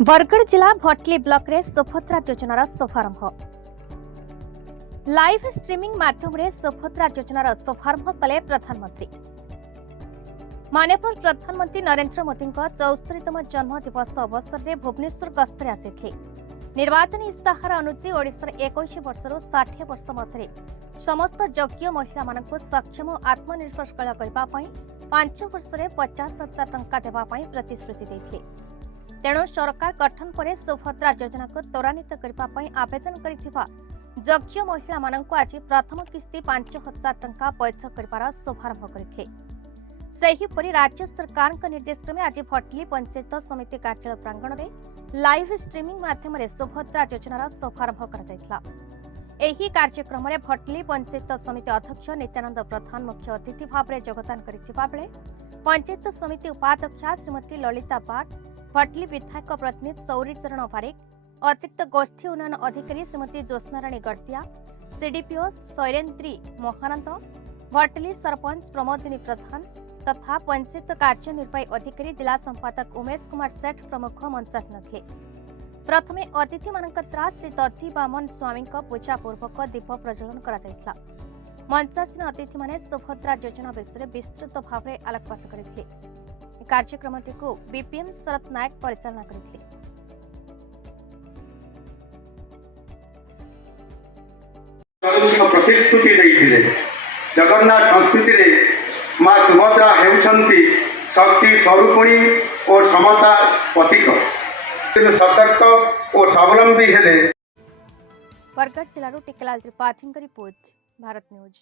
बरगढ़ जिला भटली ब्लॉक रे सुभद्रा योजनार शुभारंभ। लाइव स्ट्रीमिंग माध्यम रे सुभद्रा योजनार शुभारंभ कले प्रधानमंत्री। माननीय प्रधानमंत्री नरेंद्र मोदी 74तम जन्म दिवस अवसर में भुवनेश्वर गस्तर आसिथिले। निर्वाचन इस्ताहार अनुसार ओडिशार 21 वर्षर 60 वर्ष मध्य समस्त योग्य महिला मानक सक्षम और आत्मनिर्भरशील करने 5 वर्ष में 50,000 टंका देवाई प्रतिश्रुति देते। तेणु सरकार गठन पर सुभद्रा योजना को त्वरान्वित करने आवेदन करिथिबा योग्य महिला मानक आज प्रथम किस्ती 5,000 टंका पैठ कर शुभारंभ करथिले। सेहीपरि राज्य सरकार निर्देश क्रमे आज भटली पंचायत समिति कार्यालय प्रांगण में लाइव स्ट्रीमिंग माध्यम सुभद्रा योजनार शुभारंभ कर एही कार्यक्रम में भटली पंचायत समिति अध्यक्ष नित्यानंद प्रधान मुख्य अतिथि भाव में योगदान करथिबा बेले पंचायत समिति उपाध्यक्षा श्रीमती ललिता बाग, भटली विधायक प्रतिनिधि सौरी चरण पारिक, अतिरिक्त गोष्ठी उन्नयन अधिकारी श्रीमती ज्योत्स्नाराणी गड़तिया, सीडीपीओ सैरेन्द्री महानंद, भटली सरपंच प्रमोदिनी प्रधान तथा पंचायत कार्यनिर्वाही अधिकारी जिला संपादक उमेश कुमार सेठ प्रमुख मंचासीन थे। प्रथमे अतिथि मानक द्वारा श्री दधी बामन स्वामी पूजा पूर्वक दीप प्रज्वलन करा। मंचासीन अतिथि माने सुभद्रा योजना विषय विस्तृत भाव में आलोकपात करथिले। कार्यक्रमटी को बीपीएम शरद नायक परिचालना करथिले। प्रतिश्रुति देइथिले। जगन्नाथ संस्कृति रे मां सुभद्रा हेउछंती शक्ति स्वरूपिणी और समता प्रतीक। सतर्क और स्वावलंबी हेले। बरगढ़ जिला टिकलाल त्रिपाठी रिपोर्ट, भारत न्यूज।